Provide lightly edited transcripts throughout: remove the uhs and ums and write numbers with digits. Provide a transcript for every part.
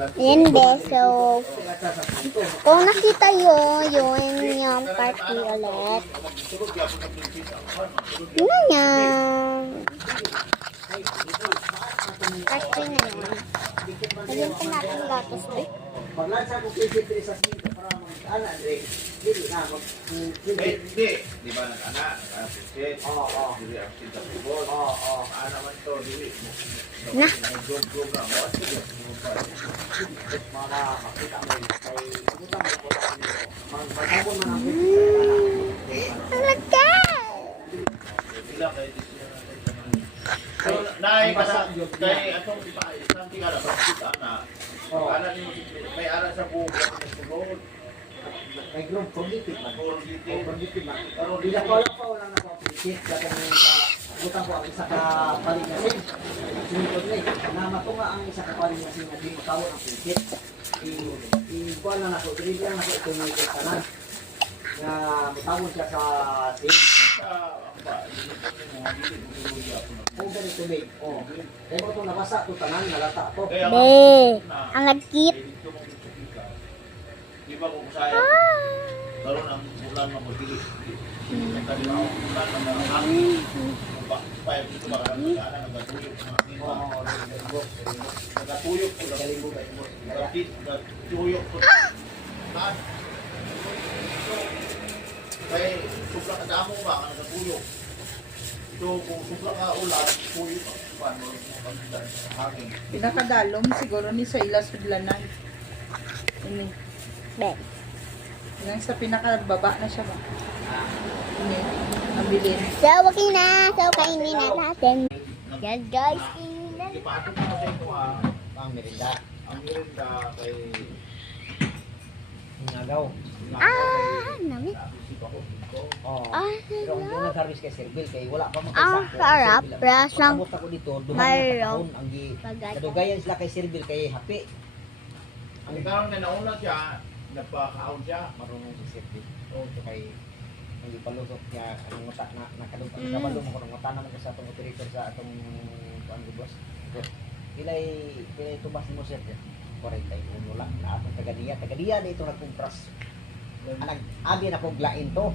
Ayan, beso. Kung nakita yung party ulit. Ano yan? Party na yun. Ayun pa natin gatos eh. Paglansa ko kay sa sinta para mag-ana Andre. Dili na mag Hindi. Di ba nag-anak? Nag-appreciate. Oo. Dili ang sinta football. Oo. Ano man to, dili. Na. Nag-group na mo. Mga makita mo kay utang mo ko dito. Magpatapon man ang Talaga! Sila kay so, naay basa kay atong isang tingala bakit ana. Ana ni may ara sa buo sa sulod. may group politik man. Politik. Politik man. Pero di na ko pa wala na ko politik sa kanang sa utang ko ang isa ka palingasin. Sunod ni na matunga ang isa ka palingasin nga di makaw ang politik. I kuan na ko dili lang ako itong tanan. Na matawon siya sa team. Kung ganito may, kaya mo itong nabasa ito tanan, nalata ito. Be, ang lagkit. Di ba kung saya? Karon ang bulan mo mo dili. Kaya na ako bulan na ang pa dito ba kan ana nagatuyok mga iba. Nagatuyok ko galing mo galing mo. Nagatuyok ko. Kan. Kaya supla ka damo ba ang nagatuyok. So kung supla ka ulan, tuyok paano hangin. Pinakadalom siguro ni sa ila sudlanan. Ini. Be. Yang sa pinakababa na siya ba? Ini. Ang bilin. So, okay na. So, kainin na natin. Yan, guys. Kainin. Ipatok mo sa ito Ang merinda, ang merinda kay nagaw. Nami. Oh. Pero ang Sarap. nag-harvest kay Serbil kay wala pa man Sarap. Rasang Abot ako dito, duman mayroong ang gi pagata. kadugayan sila kay Serbil kay happy. ang ikaw na nauna siya, nagpakaon siya. Marunong si Serbil. So kay ang ipalusot niya ang mata na nakadugtong kabalo mo kung mata naman sa atong operator sa atong kuan boss. Pilay tubas mo sir. 41 lang na atong tagadiya dito nagkumpras. Nag-agi na kong lain to.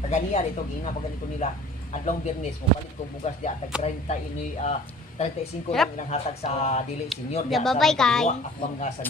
Taganiya dito ginga pag ganito nila. Adlong Biyernes mo palit kong bugas di atag 30 ini 35 lang ilang hatag sa dili senior. Babay kay. At mga sa